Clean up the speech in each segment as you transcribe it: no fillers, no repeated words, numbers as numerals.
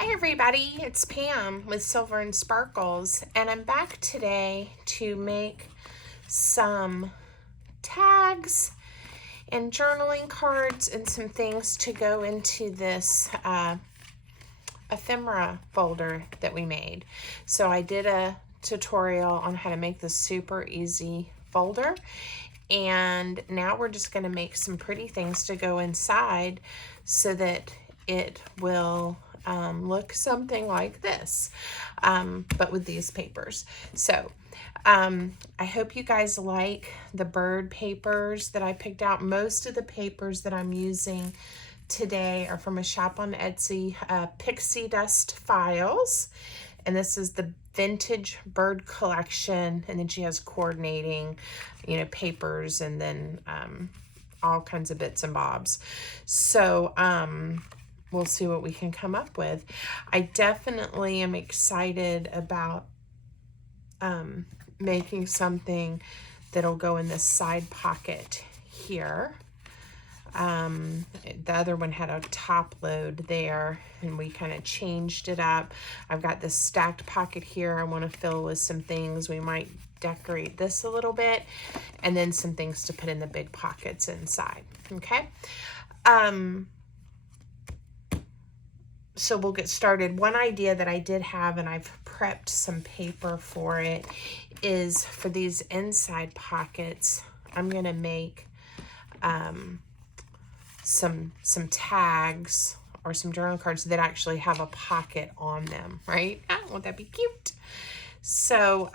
Hi everybody, it's Pam with Silver and Sparkles, and I'm back today to make some tags and journaling cards and some things to go into this ephemera folder that we made. So I did a tutorial on how to make this super easy folder, and now we're just going to make some pretty things to go inside so that it will look something like this, but with these papers. So I hope you guys like the bird papers that I picked out. Most of the papers that I'm using today are from a shop on Etsy, PixieDustFiles, and this is the vintage bird collection, and then she has coordinating, papers, and then all kinds of bits and bobs. So we'll see what we can come up with. I definitely am excited about making something that'll go in this side pocket here. The other one had a top load there, and we kind of changed it up. I've got this stacked pocket here I want to fill with some things. We might decorate this a little bit, and then some things to put in the big pockets inside. Okay. So we'll get started. One idea that I did have, and I've prepped some paper for it, is for these inside pockets, I'm going to make some tags or some journal cards that actually have a pocket on them, right? Won't that be cute? So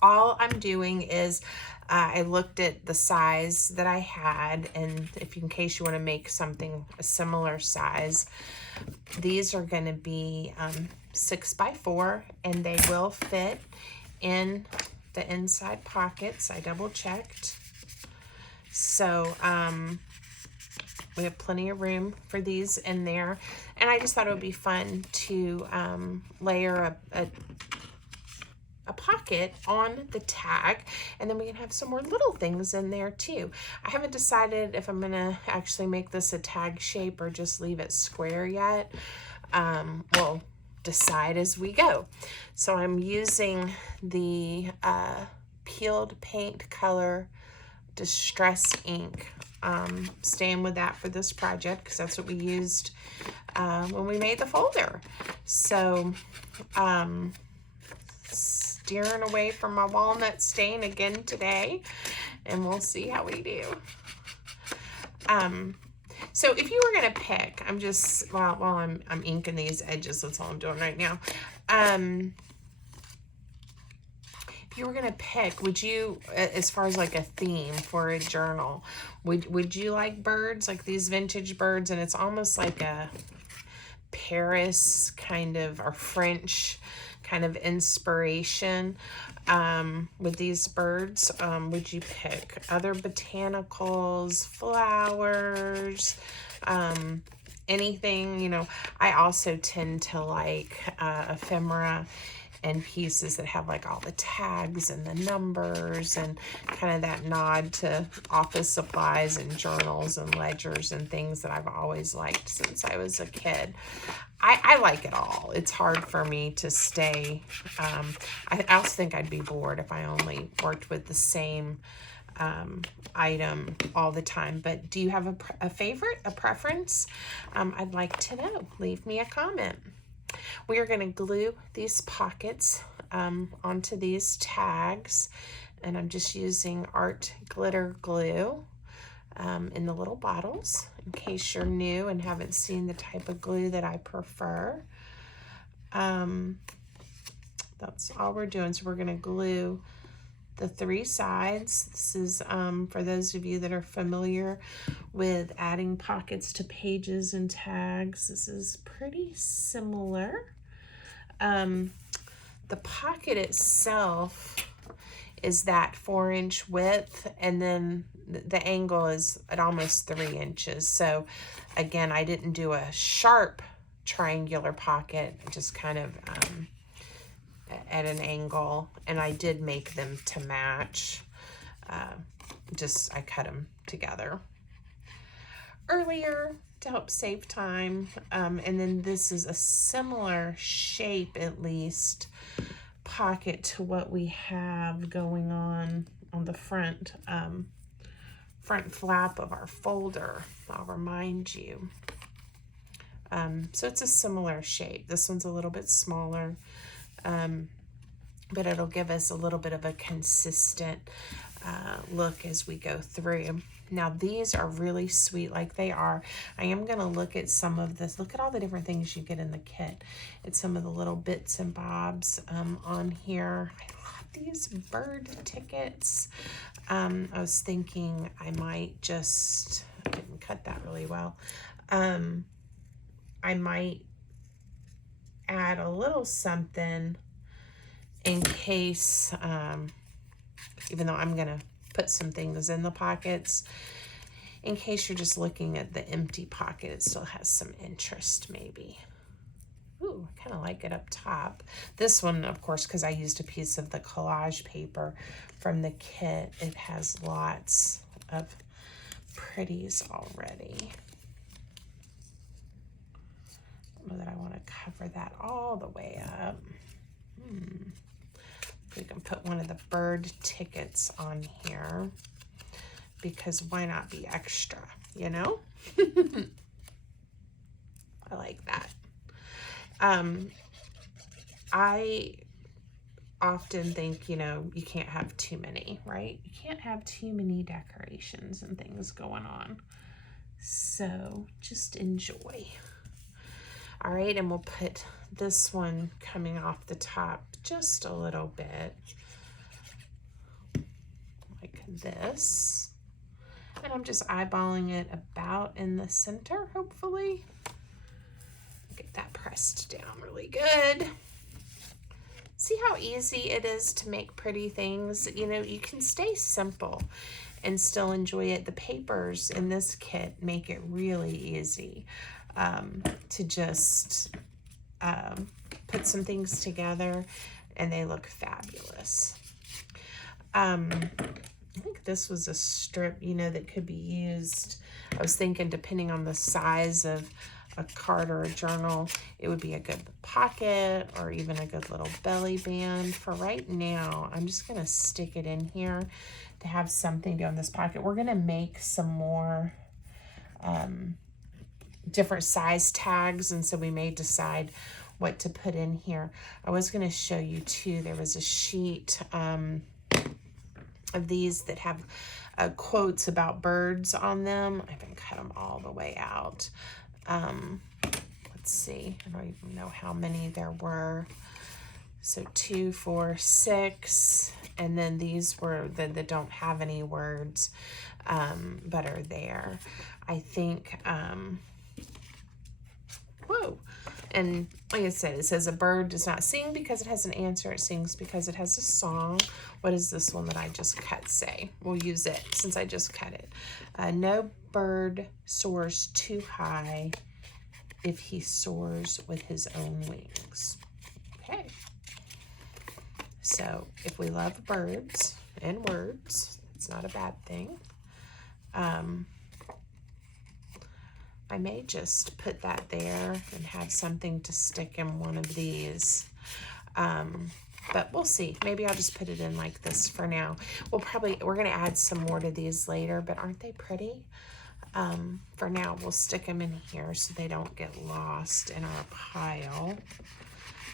all I'm doing is I looked at the size that I had, and in case you want to make something a similar size, these are going to be 6 by 4, and they will fit in the inside pockets. I double checked. So we have plenty of room for these in there, and I just thought it would be fun to layer a pocket on the tag, and then we can have some more little things in there too. I haven't decided if I'm gonna actually make this a tag shape or just leave it square yet. We'll decide as we go. So I'm using the peeled paint color Distress ink. Staying with that for this project because that's what we used when we made the folder. So steering away from my walnut stain again today, and we'll see how we do. So if you were gonna pick, I'm just while I'm inking these edges, that's all I'm doing right now. If you were gonna pick, would you, as far as like a theme for a journal, would you like birds, like these vintage birds, and it's almost like a Paris kind of, or French kind of inspiration with these birds? Would you pick other botanicals, flowers, anything? I also tend to like ephemera and pieces that have like all the tags and the numbers and kind of that nod to office supplies and journals and ledgers and things that I've always liked since I was a kid. I like it all. It's hard for me to stay. I also think I'd be bored if I only worked with the same item all the time. But do you have a favorite, a preference? I'd like to know. Leave me a comment. We are going to glue these pockets onto these tags, and I'm just using art glitter glue in the little bottles, in case you're new and haven't seen the type of glue that I prefer. That's all we're doing. So we're going to glue the 3 sides. This is for those of you that are familiar with adding pockets to pages and tags. This is pretty similar. The pocket itself is that 4-inch width, and then the angle is at almost 3 inches. So again, I didn't do a sharp triangular pocket, just kind of at an angle, and I did make them to match. I cut them together. Earlier to help save time. And then this is a similar shape, at least, pocket to what we have going on the front flap of our folder. I'll remind you. So it's a similar shape. This one's a little bit smaller, but it'll give us a little bit of a consistent look as we go through. Now these are really sweet like they are. I am going to look at some of this. Look at all the different things you get in the kit. It's some of the little bits and bobs on here. I love these bird tickets. I was thinking I might just, I didn't cut that really well. I might add a little something in case, even though I'm going to put some things in the pockets, in case you're just looking at the empty pocket, it still has some interest maybe. Ooh, I kind of like it up top. This one, of course, because I used a piece of the collage paper from the kit, it has lots of pretties already. I don't know that I want to cover that all the way up. We can put one of the bird tickets on here, because why not be extra, you know? I like that. I often think, you know, you can't have too many, right? You can't have too many decorations and things going on. So just enjoy. All right, and we'll put this one coming off the top just a little bit, like this. And I'm just eyeballing it about in the center, hopefully. Get that pressed down really good. See how easy it is to make pretty things? You know, you can stay simple and still enjoy it. The papers in this kit make it really easy to just put some things together, and they look fabulous. I think this was a strip, you know, that could be used. I was thinking, depending on the size of a card or a journal, it would be a good pocket or even a good little belly band. For right now, I'm just going to stick it in here to have something to go in this pocket. We're going to make some more different size tags, and so we may decide what to put in here. I was going to show you too, there was a sheet of these that have quotes about birds on them. I haven't cut them all the way out. Let's see, I don't even know how many there were. So 2, 4, 6, and then these were that don't have any words, but are there. I think, whoa, and like I said, it says a bird does not sing because it has an answer, it sings because it has a song. What does this one that I just cut say? We'll use it since I just cut it. No bird soars too high if he soars with his own wings. Okay. So if we love birds and words, it's not a bad thing. I may just put that there and have something to stick in one of these. But we'll see. Maybe I'll just put it in like this for now. We're going to add some more to these later, but aren't they pretty? For now, we'll stick them in here so they don't get lost in our pile.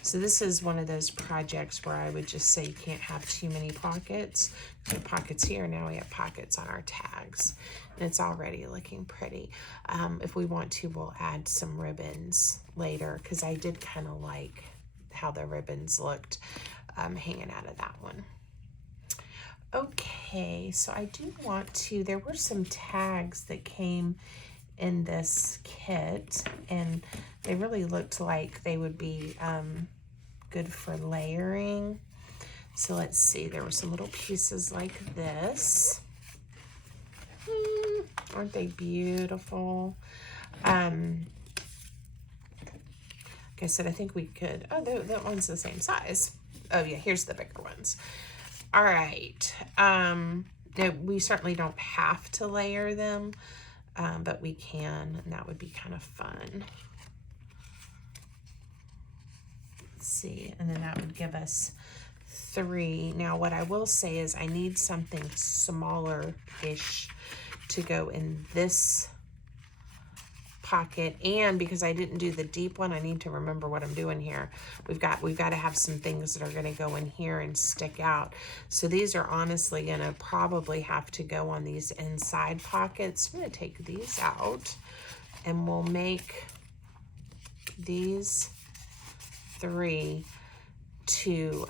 So this is one of those projects where I would just say you can't have too many pockets. We have pockets here, now we have pockets on our tags, and it's already looking pretty. If we want to, we'll add some ribbons later, because I did kind of like how the ribbons looked hanging out of that one. Okay, so I do want to, there were some tags that came in this kit, and they really looked like they would be good for layering. So let's see, there were some little pieces like this. Aren't they beautiful? Like I said, I think we could, oh, that one's the same size. Oh yeah, here's the bigger ones. All right, no, we certainly don't have to layer them. but we can, and that would be kind of fun. Let's see, and then that would give us 3. Now what I will say is I need something smaller-ish to go in this pocket, and because I didn't do the deep one, I need to remember what I'm doing here. We've got to have some things that are going to go in here and stick out. So these are honestly going to probably have to go on these inside pockets. I'm going to take these out, and we'll make these 3 to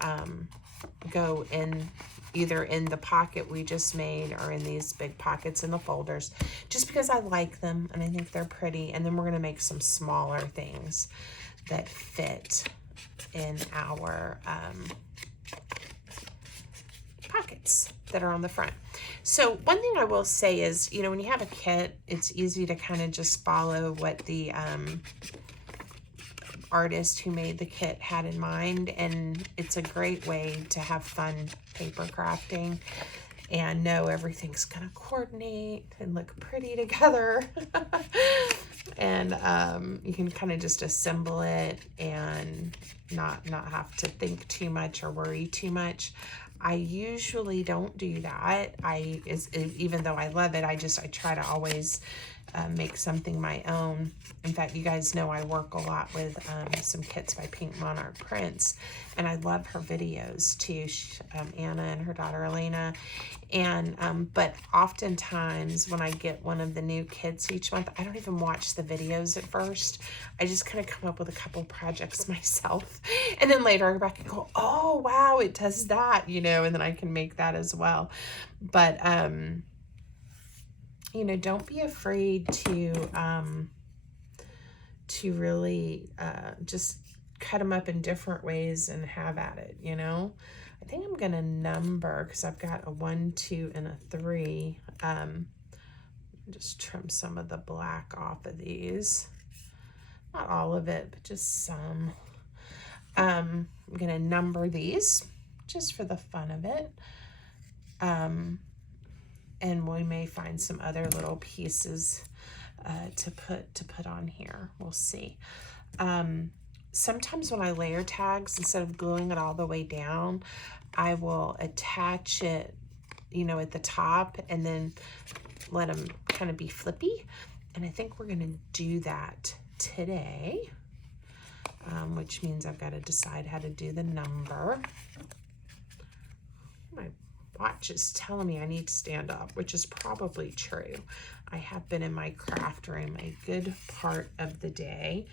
go in either in the pocket we just made or in these big pockets in the folders, just because I like them and I think they're pretty. And then we're going to make some smaller things that fit in our pockets that are on the front. So one thing I will say is, you know, when you have a kit, it's easy to kind of just follow what the artist who made the kit had in mind, and it's a great way to have fun paper crafting and know everything's gonna coordinate and look pretty together. And you can kind of just assemble it and not have to think too much or worry too much. I usually don't do that. Even though I love it, I try to always make something my own. In fact, you guys know I work a lot with some kits by Pink Monarch Prints, and I love her videos too, Anna and her daughter Elena. And but oftentimes when I get one of the new kits each month, I don't even watch the videos at first. I just kind of come up with a couple projects myself, and then later I go back and go, oh wow, it does that, you know, and then I can make that as well. But you know, don't be afraid to really just cut them up in different ways and have at it, you know. I think I'm gonna number, because I've got a 1, 2, and a 3. Just trim some of the black off of these. Not all of it, but just some. I'm gonna number these just for the fun of it. And we may find some other little pieces to put on here. We'll see. Sometimes when I layer tags, instead of gluing it all the way down, I will attach it, you know, at the top and then let them kind of be flippy. And I think we're going to do that today, which means I've got to decide how to do the number. My watch is telling me I need to stand up, which is probably true. I have been in my craft room a good part of the day,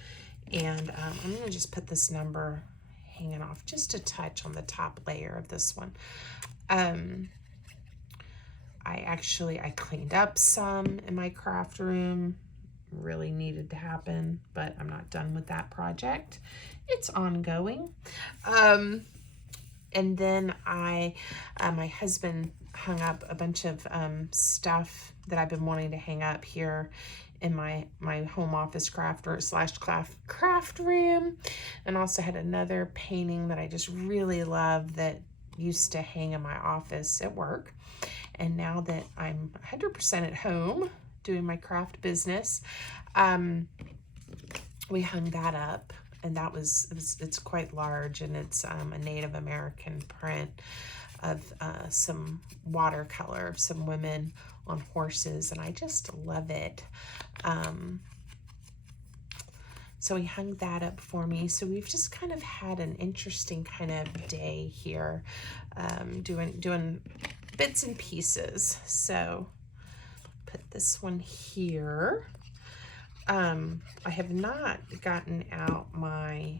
and I'm going to just put this number hanging off just a touch on the top layer of this one. I cleaned up some in my craft room. Really needed to happen, but I'm not done with that project. It's ongoing. And then my husband hung up a bunch of stuff that I've been wanting to hang up here in my home office craft room, and also had another painting that I just really love that used to hang in my office at work. And now that I'm 100% at home doing my craft business, we hung that up. And that it's quite large, and it's a Native American print of some watercolor of some women on horses, and I just love it. So he hung that up for me. So we've just kind of had an interesting kind of day here, doing bits and pieces. So put this one here. I have not gotten out my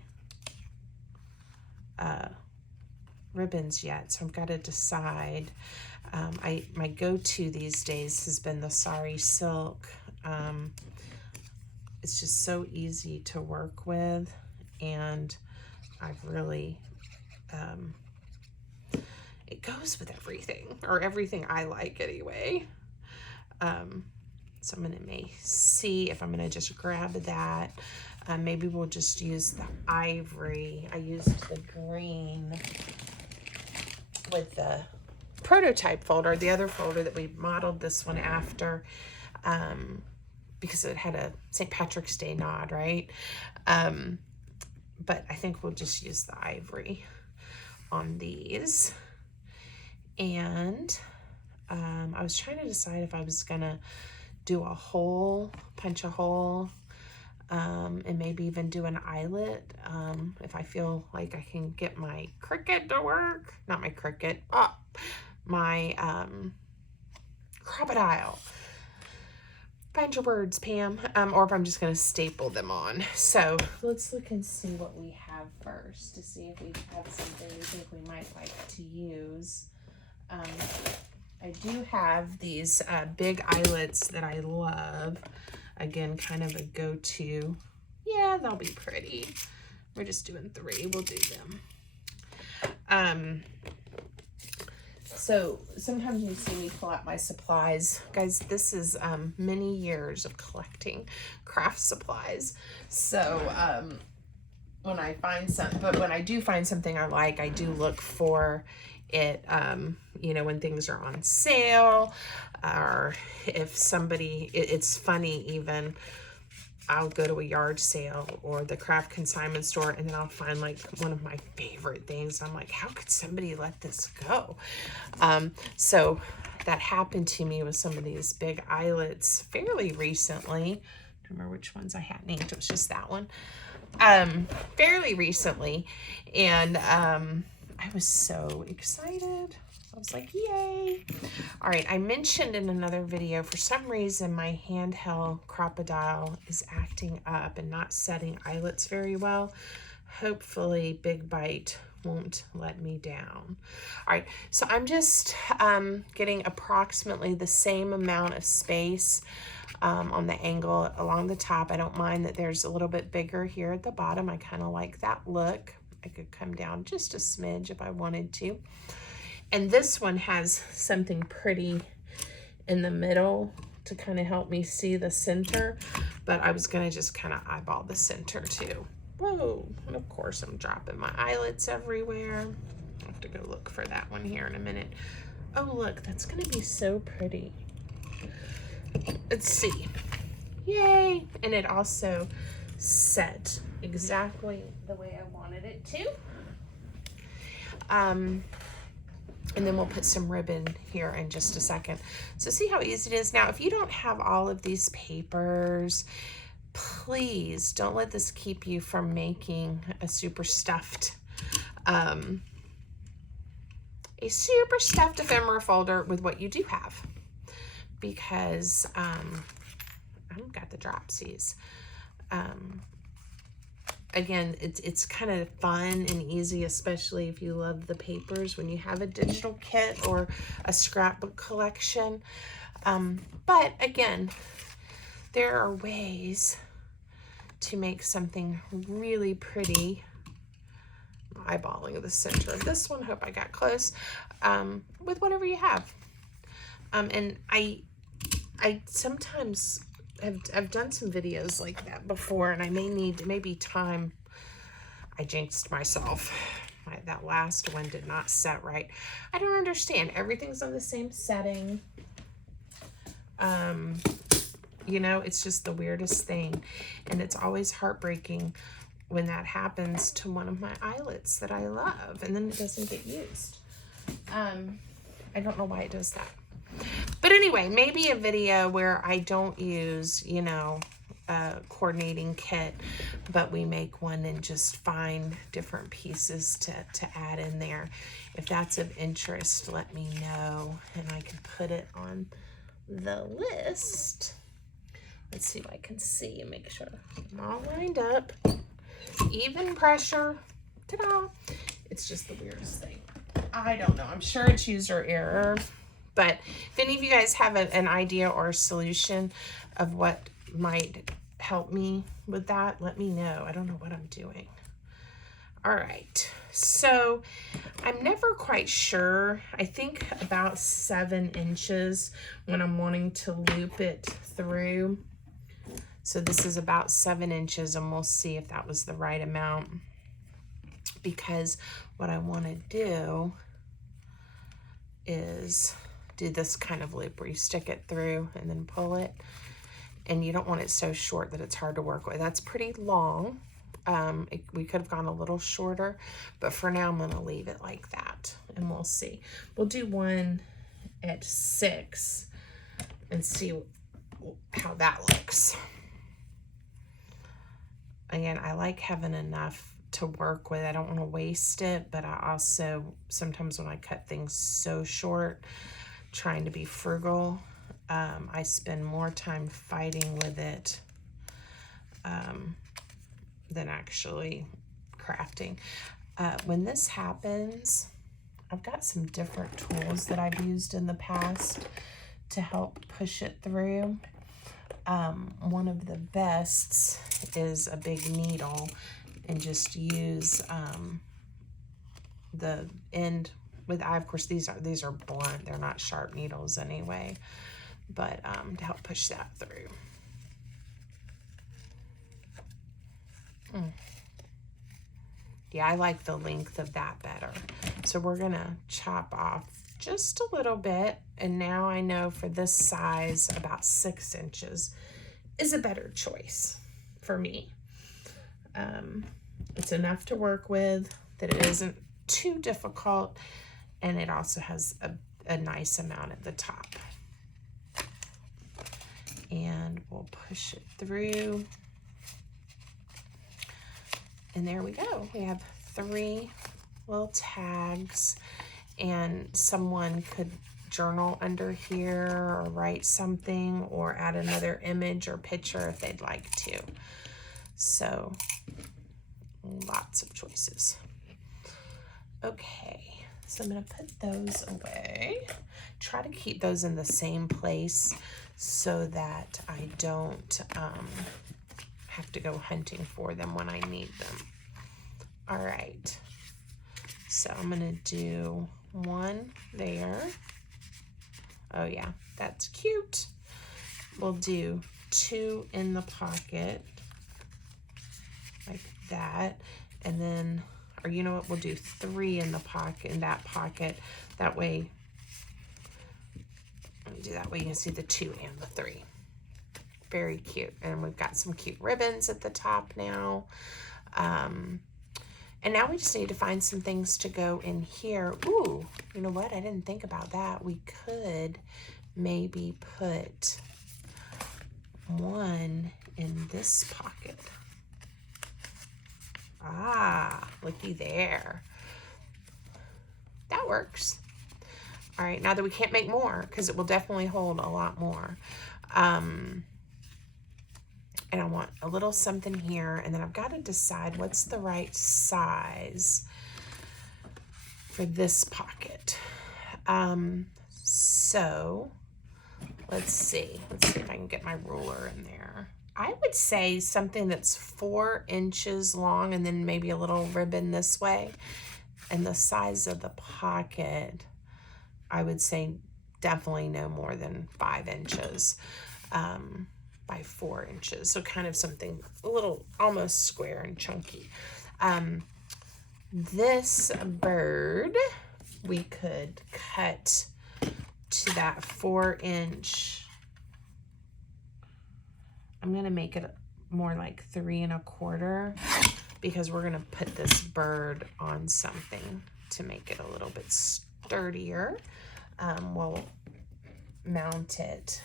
ribbons yet, so I've got to decide. My go-to these days has been the sari silk. It's just so easy to work with, and I've really, it goes with everything, or everything I like anyway. So I'm going to see if I'm going to just grab that. Maybe we'll just use the ivory. I used the green with the prototype folder, the other folder that we modeled this one after. because it had a St. Patrick's Day nod, right? But I think we'll just use the ivory on these. And I was trying to decide if I was gonna do a hole, punch a hole, and maybe even do an eyelet, if I feel like I can get my Cricut to work. Not my Cricut, my crocodile. Find your words, Pam. Or if I'm just gonna staple them on. So let's look and see what we have first to see if we have something we think we might like to use. I do have these big eyelets that I love. Again, kind of a go-to. Yeah, they'll be pretty. We're just doing 3. We'll do them. So sometimes you see me pull out my supplies. Guys, this is many years of collecting craft supplies. So when I find when I do find something I like, I do look for it, you know, when things are on sale, or if somebody, it's funny, even I'll go to a yard sale or the craft consignment store, and then I'll find like one of my favorite things. I'm like, how could somebody let this go? So that happened to me with some of these big eyelets fairly recently. I don't remember which ones I had named. It was just that one. Fairly recently. And I was so excited. I was like, yay. All right, I mentioned in another video, for some reason, my handheld crocodile is acting up and not setting eyelets very well. Hopefully, Big Bite won't let me down. All right, so I'm just getting approximately the same amount of space on the angle along the top. I don't mind that there's a little bit bigger here at the bottom. I kind of like that look. I could come down just a smidge if I wanted to. And this one has something pretty in the middle to kind of help me see the center, but I was gonna just kind of eyeball the center too. Whoa, and of course I'm dropping my eyelets everywhere. I'll have to go look for that one here in a minute. Oh look, that's gonna be so pretty. Let's see. Yay! And it also set exactly the way I wanted it to. And then we'll put some ribbon here in just a second. So see how easy it is? Now, if you don't have all of these papers, please don't let this keep you from making a super stuffed ephemera folder with what you do have. Because I've got the dropsies. Again, it's kind of fun and easy, especially if you love the papers when you have a digital kit or a scrapbook collection. But again, there are ways to make something really pretty. I'm eyeballing the center of this one. Hope I got close. With whatever you have. And I sometimes I've done some videos like that before, and I maybe time. I jinxed myself. That last one did not set right. I don't understand. Everything's on the same setting. You know, it's just the weirdest thing, and it's always heartbreaking when that happens to one of my eyelets that I love, and then it doesn't get used. I don't know why it does that. But anyway, maybe a video where I don't use, you know, a coordinating kit, but we make one and just find different pieces to add in there. If that's of interest, let me know, and I can put it on the list. Let's see if I can see and make sure I'm all lined up. Even pressure. Ta-da! It's just the weirdest thing. I don't know. I'm sure it's user error. But if any of you guys have an idea or a solution of what might help me with that, let me know. I don't know what I'm doing. All right, so I'm never quite sure. I think about 7 inches when I'm wanting to loop it through. So this is about 7 inches, and we'll see if that was the right amount. Because what I want to do is do this kind of loop where you stick it through and then pull it. and you don't want it so short that it's hard to work with. That's pretty long. We could have gone a little shorter, but for now I'm gonna leave it like that, and we'll see. We'll do one at 6 and see how that looks. Again, I like having enough to work with. I don't want to waste it, but I also, sometimes when I cut things so short, trying to be frugal, I spend more time fighting with it than actually crafting. When this happens, I've got some different tools that I've used in the past to help push it through. One of the bests is a big needle, and just use the end with, of course these are blunt, they're not sharp needles anyway, but to help push that through. Yeah, I like the length of that better. So we're gonna chop off just a little bit, and now I know for this size about 6 inches is a better choice for me. It's enough to work with, that it isn't too difficult, and it also has a nice amount at the top. And we'll push it through. And there we go. We have 3 little tags, and someone could journal under here or write something or add another image or picture if they'd like to. So lots of choices. Okay, so I'm gonna put those away. Try to keep those in the same place so that I don't have to go hunting for them when I need them. All right, so I'm gonna do 1 there. Oh yeah, that's cute. We'll do 2 in the pocket, like that, and then, or you know what, we'll do 3 in the pocket, in that pocket. That way, let me do that way you can see the 2 and the 3. Very cute. And we've got some cute ribbons at the top now. And now we just need to find some things to go in here. Ooh, you know what? I didn't think about that. We could maybe put 1 in this pocket. Ah, looky there. That works. All right, now that we can't make more, because it will definitely hold a lot more. And I want a little something here, and then I've got to decide what's the right size for this pocket. So let's see if I can get my ruler in there. I would say something that's 4 inches long, and then maybe a little ribbon this way. And the size of the pocket, I would say definitely no more than 5 inches. By 4 inches, so kind of something a little almost square and chunky. This bird we could cut to that 4-inch. I'm gonna make it more like 3 1/4, because we're gonna put this bird on something to make it a little bit sturdier. We'll mount it.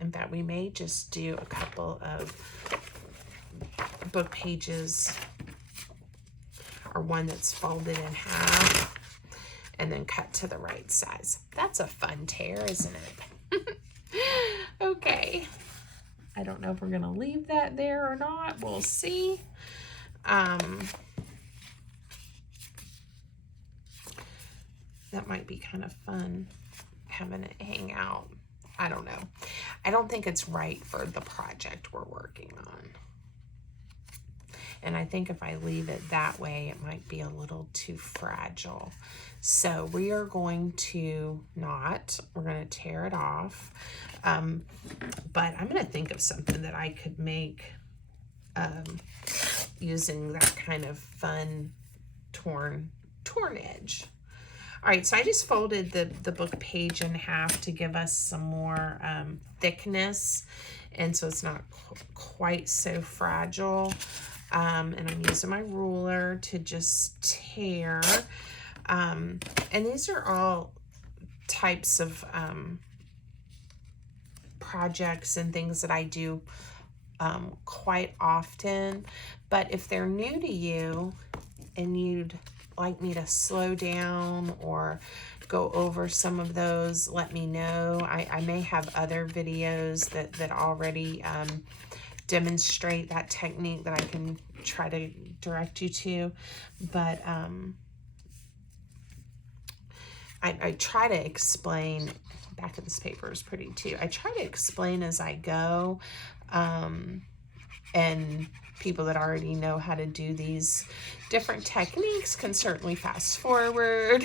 In fact, we may just do a couple of book pages, or one that's folded in half and then cut to the right size. That's a fun tear, isn't it? Okay, I don't know if we're gonna leave that there or not. We'll see. That might be kind of fun, having it hang out. I don't know. I don't think it's right for the project we're working on. And I think if I leave it that way, it might be a little too fragile. So we are going to we're going to tear it off. But I'm going to think of something that I could make using that kind of fun torn edge. All right, so I just folded the book page in half to give us some more thickness, and so it's not quite so fragile. And I'm using my ruler to just tear. And these are all types of projects and things that I do quite often. But if they're new to you and you'd like me to slow down or go over some of those, let me know. I may have other videos that already demonstrate that technique that I can try to direct you to. But I try to explain, back of this paper is pretty too. I try to explain as I go, and people that already know how to do these different techniques can certainly fast forward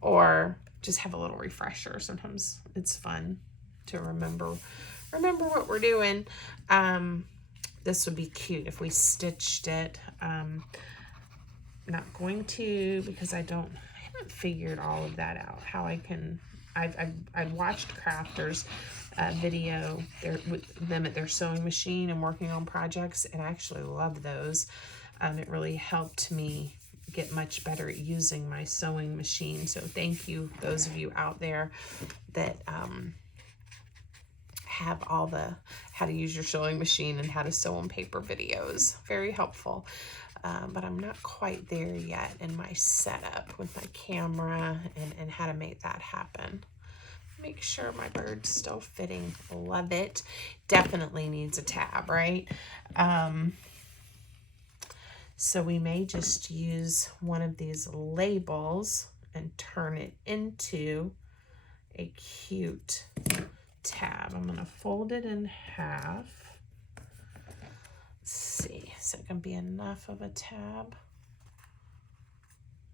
or just have a little refresher. Sometimes it's fun to remember what we're doing. This would be cute if we stitched it. Not going to, because I haven't figured all of that out. How I can, I've watched crafters video with them at their sewing machine and working on projects, and I actually love those. It really helped me get much better at using my sewing machine. So thank you, those of you out there that have all the how to use your sewing machine and how to sew on paper videos. Very helpful. But I'm not quite there yet in my setup with my camera and how to make that happen. Make sure my bird's still fitting. Love it. Definitely needs a tab, right? So we may just use one of these labels and turn it into a cute tab. I'm going to fold it in half. Let's see, is it going to be enough of a tab?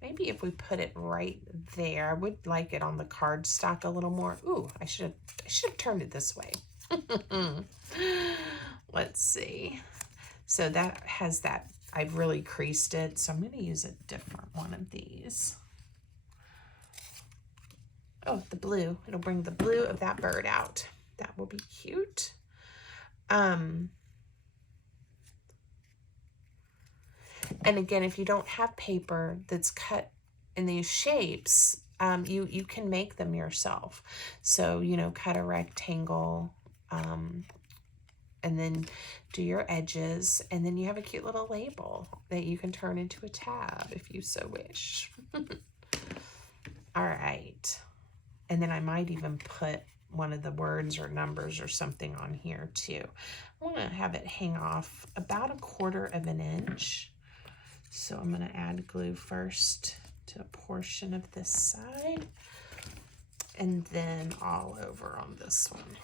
Maybe if we put it right there. I would like it on the cardstock a little more. Ooh, I should have turned it this way. Let's see. So that has that, I've really creased it, so I'm going to use a different one of these. Oh, the blue. It'll bring the blue of that bird out. That will be cute. And again, if you don't have paper that's cut in these shapes, you can make them yourself. So, you know, cut a rectangle, and then do your edges, and then you have a cute little label that you can turn into a tab if you so wish. All right. And then I might even put one of the words or numbers or something on here too. I want to have it hang off about 1/4 of an inch. So I'm going to add glue first to a portion of this side and then all over on this one.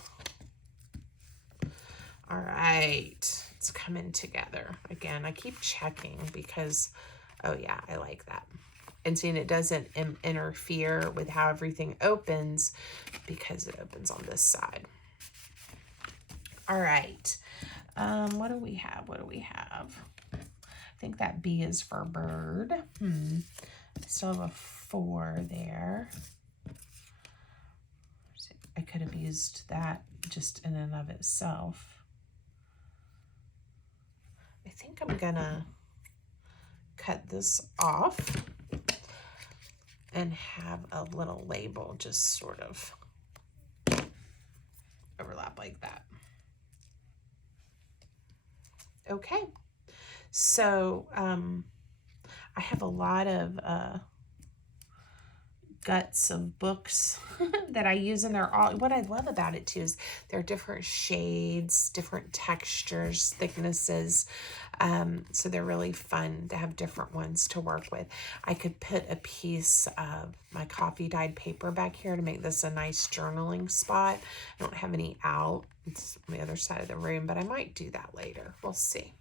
All right, it's coming together. Again, I keep checking because, oh yeah, I like that. And seeing it doesn't interfere with how everything opens because it opens on this side. All right, what do we have? What do we have? I think that B is for bird. I still have a 4 there. I could have used that just in and of itself. I think I'm gonna cut this off and have a little label just sort of overlap like that. Okay. So I have a lot of guts of books that I use, and they're all, what I love about it too is they're different shades, different textures, thicknesses, so they're really fun to have different ones to work with. I could put a piece of my coffee dyed paper back here to make this a nice journaling spot. I don't have any out, it's on the other side of the room, but I might do that later. We'll see.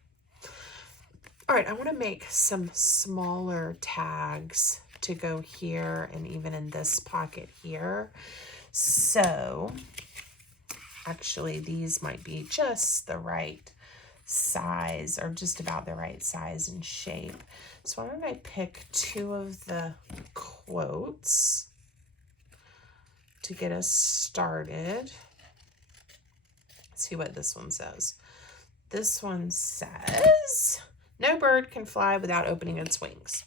All right, I want to make some smaller tags to go here and even in this pocket here. So actually these might be just the right size, or just about the right size and shape. So why don't I pick 2 of the quotes to get us started. Let's see what this one says. This one says, no bird can fly without opening its wings.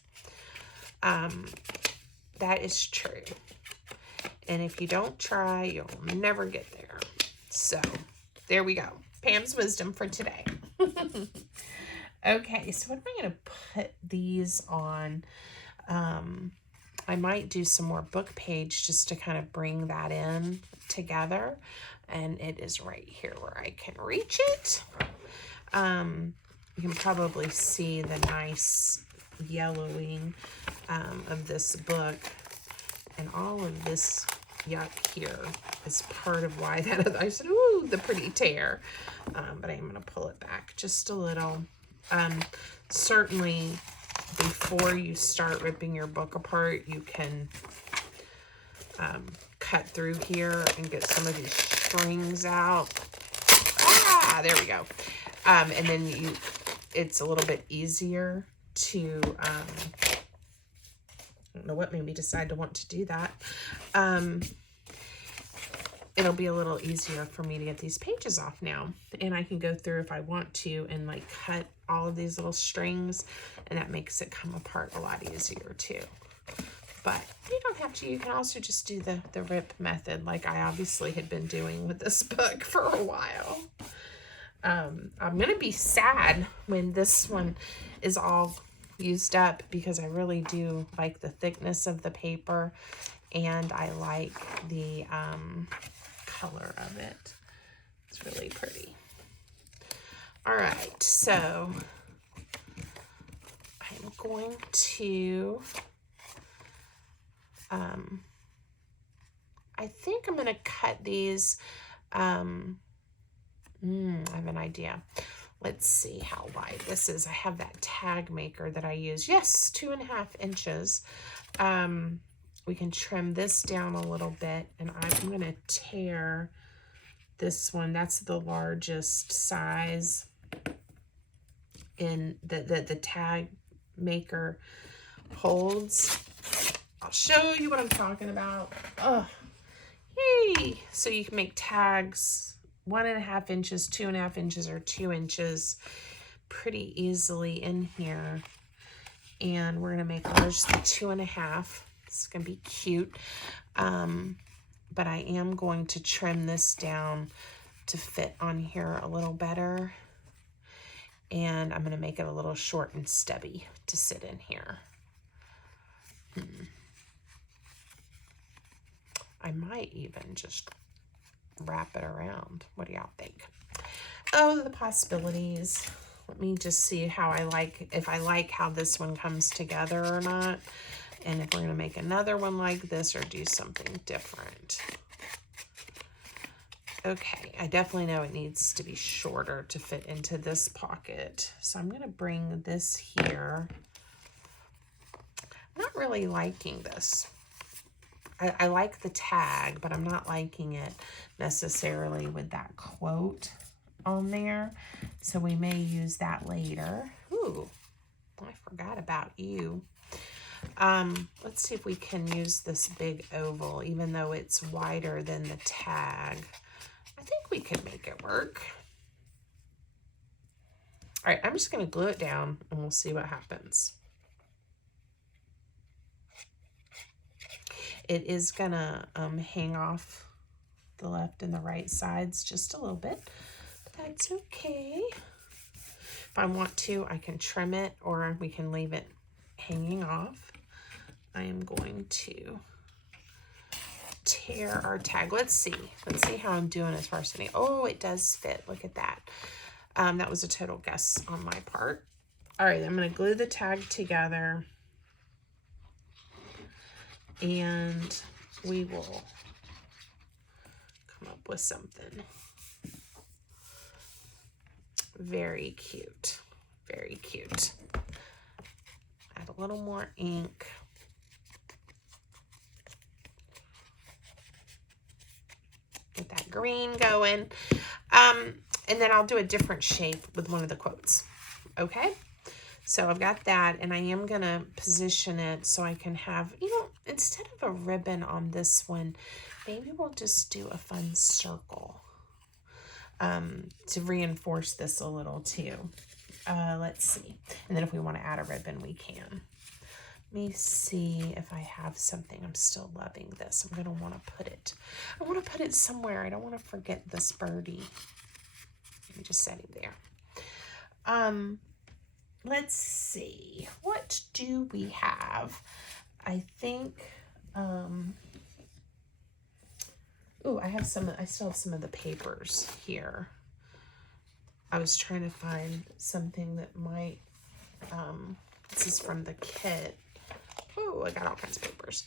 That is true. And if you don't try, you'll never get there. So there we go. Pam's wisdom for today. Okay, so what am I going to put these on? I might do some more book page just to kind of bring that in together. And it is right here where I can reach it. You can probably see the nice yellowing of this book. And all of this yuck here is part of why that I said, ooh, the pretty tear. But I am going to pull it back just a little. Certainly, before you start ripping your book apart, you can cut through here and get some of these strings out. Ah, there we go. And then it's a little bit easier to, I don't know what made me decide to want to do that. It'll be a little easier for me to get these pages off now. And I can go through if I want to and like cut all of these little strings, and that makes it come apart a lot easier too. But you don't have to. You can also just do the rip method like I obviously had been doing with this book for a while. I'm going to be sad when this one is all used up because I really do like the thickness of the paper, and I like the color of it. It's really pretty. All right, so I'm going to, I think I'm going to cut these, I have an idea. Let's see how wide this is. I have that tag maker that I use. Yes, 2.5 inches. We can trim this down a little bit, and I'm going to tear this one. That's the largest size in the tag maker holds. I'll show you what I'm talking about. Oh, yay! So you can make tags 1.5 inches, 2.5 inches, or 2 inches pretty easily in here. And we're going to make ours the 2.5. It's going to be cute. But I am going to trim this down to fit on here a little better. And I'm going to make it a little short and stubby to sit in here. I might even just wrap it around. What do y'all think? Oh, the possibilities. Let me just see how I like, if I like how this one comes together or not. And if we're going to make another one like this or do something different. Okay, I definitely know it needs to be shorter to fit into this pocket. So I'm going to bring this here. I'm not really liking this. I like the tag, but I'm not liking it necessarily with that quote on there. So we may use that later. Ooh, I forgot about you. Let's see if we can use this big oval, even though it's wider than the tag. I think we could make it work. All right, I'm just going to glue it down and we'll see what happens. It is going to hang off the left and the right sides just a little bit, but that's okay. If I want to, I can trim it or we can leave it hanging off. I am going to tear our tag. Let's see how I'm doing as far as fitting. Oh, it does fit. Look at that. That was a total guess on my part. All right, I'm going to glue the tag together, and we will come up with something very cute. Very cute. Add a little more ink. Get that green going. and then I'll do a different shape with one of the quotes. Okay, so I've got that, and I am gonna position it so I can have, you know, instead of a ribbon on this one, maybe we'll just do a fun circle to reinforce this a little too. Let's see, and then if we want to add a ribbon, we can. Let me see if I have something. I'm still loving this. I'm going to want to put it. I want to put it somewhere. I don't want to forget this birdie. Let me just set him there. Let's see. What do we have? I think, oh, I still have some of the papers here. I was trying to find something that might, this is from the kit. Oh, I got all kinds of papers.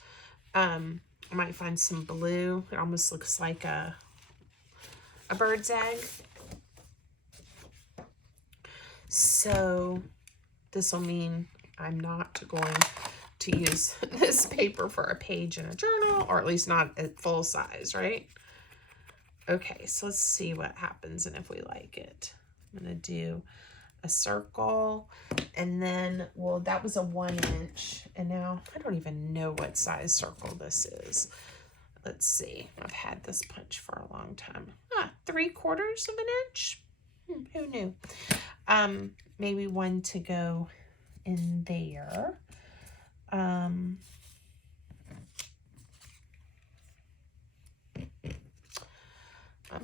I might find some blue. It almost looks like a bird's egg. So this will mean I'm not going to use this paper for a page in a journal, or at least not at full size, right? Okay, so let's see what happens and if we like it. I'm gonna do a circle, and then, well, that was a 1 inch, and now I don't even know what size circle this is. Let's see. I've had this punch for a long time. 3/4 of an inch. Who knew? Maybe one to go in there. I'm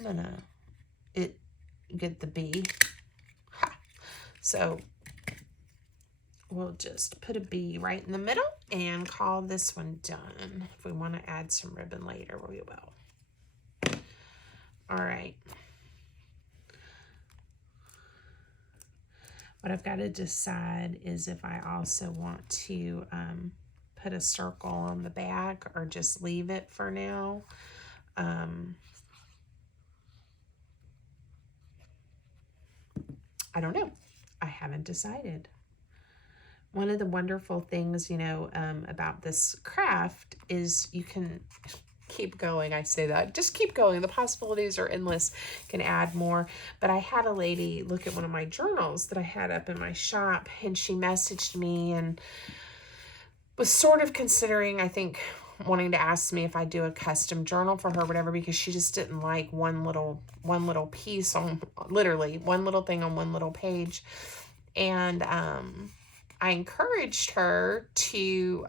gonna get the B. So we'll just put a B right in the middle and call this one done. If we want to add some ribbon later, we will. All right. What I've got to decide is if I also want to put a circle on the back or just leave it for now. I don't know. I haven't decided. One of the wonderful things, you know, about this craft is you can keep going. I say that. Just keep going. The possibilities are endless. You can add more. But I had a lady look at one of my journals that I had up in my shop, and she messaged me and was sort of considering, I think, wanting to ask me if I do a custom journal for her or whatever, because she just didn't like one little piece on, literally one little thing on one little page. And I encouraged her to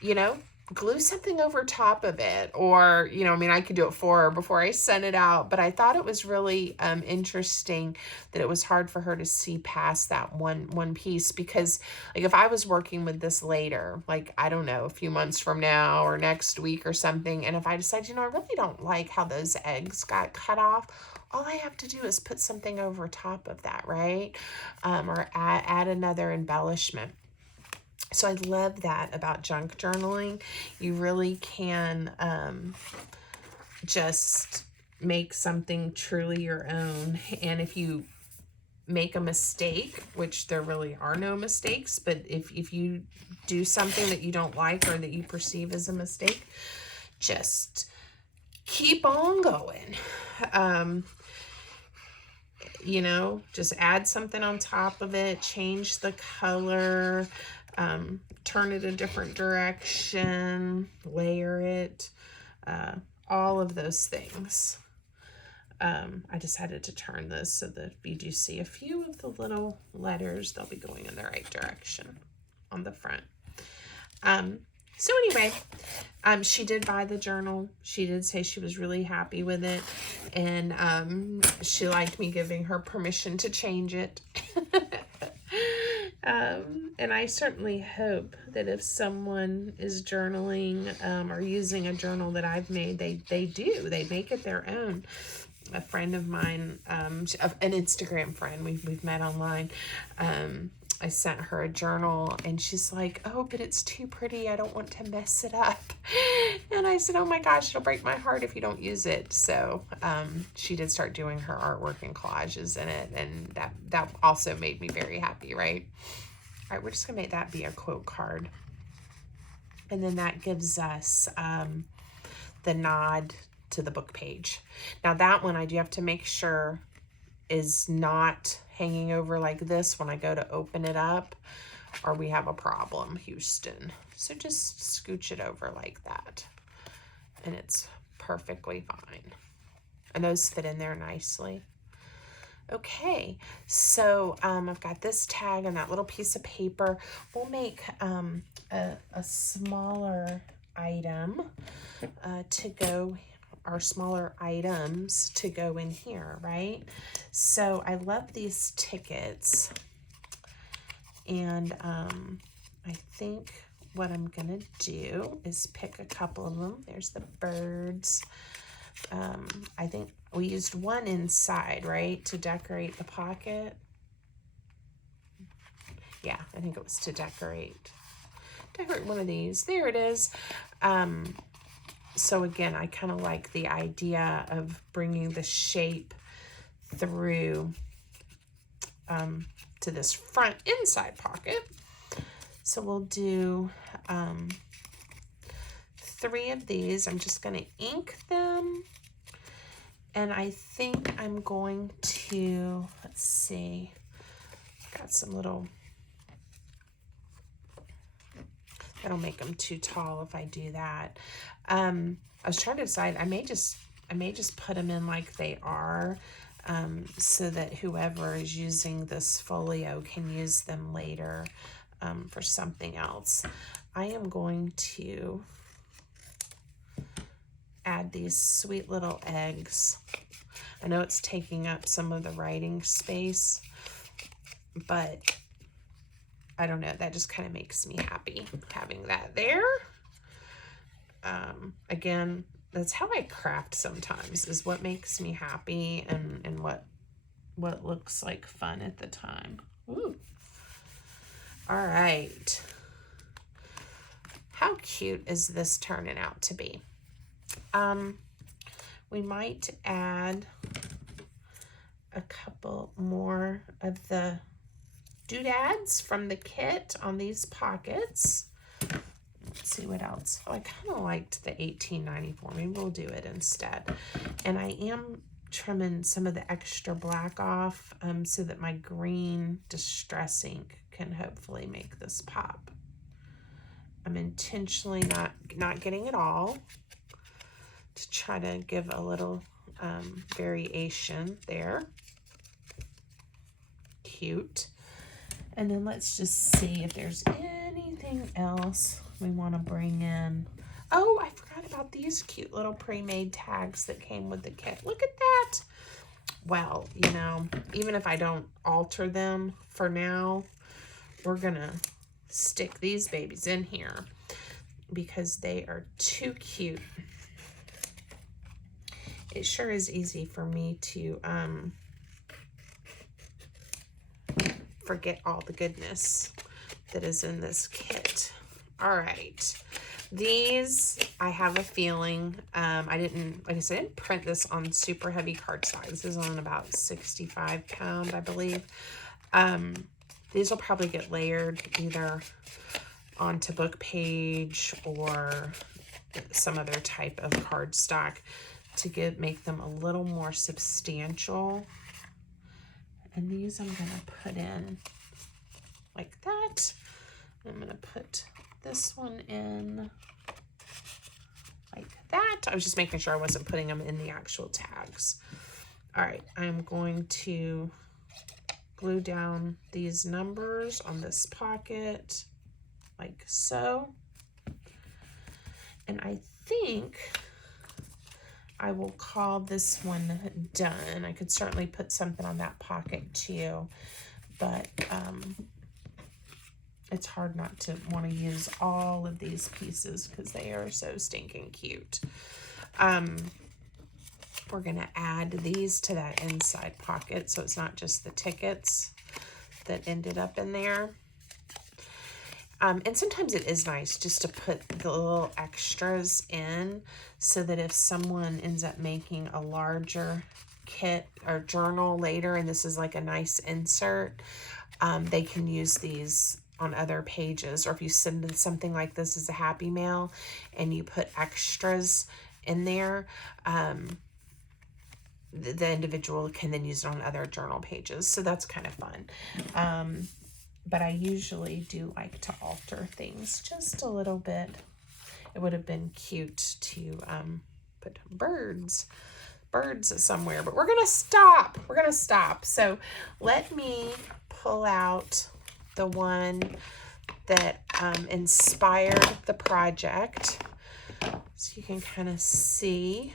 you know, glue something over top of it, or, you know, I mean, I could do it for her before I sent it out, but I thought it was really interesting that it was hard for her to see past that one piece, because like if I was working with this later, like, I don't know, a few months from now or next week or something, and if I decide, you know, I really don't like how those eggs got cut off, all I have to do is put something over top of that, right? Or add another embellishment. So I love that about junk journaling. You really can just make something truly your own. And if you make a mistake, which there really are no mistakes, but if you do something that you don't like or that you perceive as a mistake, just keep on going. You know, just add something on top of it, change the color, turn it a different direction, layer it, all of those things. I decided to turn this so that if you do see a few of the little letters, they'll be going in the right direction on the front. So anyway, she did buy the journal. She did say she was really happy with it, and she liked me giving her permission to change it. And I certainly hope that if someone is journaling or using a journal that I've made, they make it their own. A friend of mine, an Instagram friend, we've met online, I sent her a journal, and she's like, oh, but it's too pretty. I don't want to mess it up. And I said, oh my gosh, it'll break my heart if you don't use it. So she did start doing her artwork and collages in it, and that also made me very happy, right? All right, we're just going to make that be a quote card. And then that gives us the nod to the book page. Now that one, I do have to make sure is not hanging over like this when I go to open it up, or we have a problem, Houston. So just scooch it over like that, and it's perfectly fine. And those fit in there nicely. Okay, so I've got this tag and that little piece of paper. We'll make a smaller item to go, our smaller items to go in here, right? So I love these tickets, and I think what I'm gonna do is pick a couple of them. There's the birds. I think we used one inside, right, to decorate the pocket. Yeah, I think it was to decorate one of these. There it is. So again, I kind of like the idea of bringing the shape through to this front inside pocket. So we'll do 3 of these. I'm just going to ink them. And I think I'm going to, let's see, got some little, that'll make them too tall if I do that. I was trying to decide, I may just put them in like they are, so that whoever is using this folio can use them later for something else. I am going to add these sweet little eggs. I know it's taking up some of the writing space, but I don't know, that just kind of makes me happy having that there. Again, that's how I craft sometimes, is what makes me happy and what looks like fun at the time. Ooh. All right. How cute is this turning out to be? We might add a couple more of the doodads from the kit on these pockets. Let's see what else. Oh, I kind of liked the $18.94. Maybe we'll do it instead. And I am trimming some of the extra black off so that my green distress ink can hopefully make this pop. I'm intentionally not getting it all, to try to give a little variation there. Cute. And then let's just see if there's anything else we want to bring in. Oh, I forgot about these cute little pre-made tags that came with the kit. Look at that. Well, you know, even if I don't alter them for now, we're gonna stick these babies in here because they are too cute. It sure is easy for me to forget all the goodness that is in this kit. All right, these, I have a feeling, I didn't, like I said, I didn't print this on super heavy cardstock. This is on about 65 pound, I believe. These will probably get layered either onto book page or some other type of cardstock to make them a little more substantial. And these I'm gonna put in like that. I'm gonna put this one in like that. I was just making sure I wasn't putting them in the actual tags. All right, I'm going to glue down these numbers on this pocket like so. And I think I will call this one done. I could certainly put something on that pocket too, but it's hard not to want to use all of these pieces because they are so stinking cute. We're gonna add these to that inside pocket so it's not just the tickets that ended up in there. And sometimes it is nice just to put the little extras in so that if someone ends up making a larger kit or journal later, and this is like a nice insert, they can use these on other pages. Or if you send something like this as a happy mail and you put extras in there, the individual can then use it on other journal pages. So that's kind of fun. But I usually do like to alter things just a little bit. It would have been cute to put birds somewhere, but we're gonna stop. We're gonna stop. So let me pull out the one that inspired the project, so you can kind of see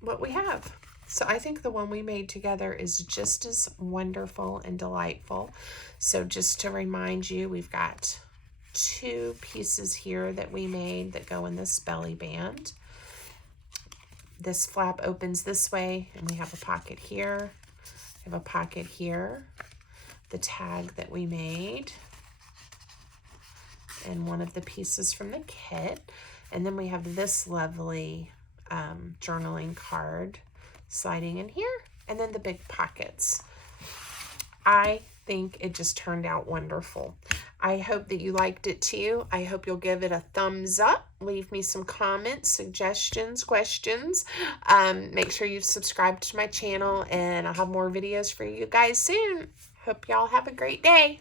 what we have. So I think the one we made together is just as wonderful and delightful. So just to remind you, we've got 2 pieces here that we made that go in this belly band. This flap opens this way, and we have a pocket here. We have a pocket here. The tag that we made, and one of the pieces from the kit. And then we have this lovely journaling card sliding in here, and then the big pockets. I think it just turned out wonderful. I hope that you liked it too. I hope you'll give it a thumbs up. Leave me some comments, suggestions, questions. Make sure you've subscribed to my channel, and I'll have more videos for you guys soon. Hope y'all have a great day.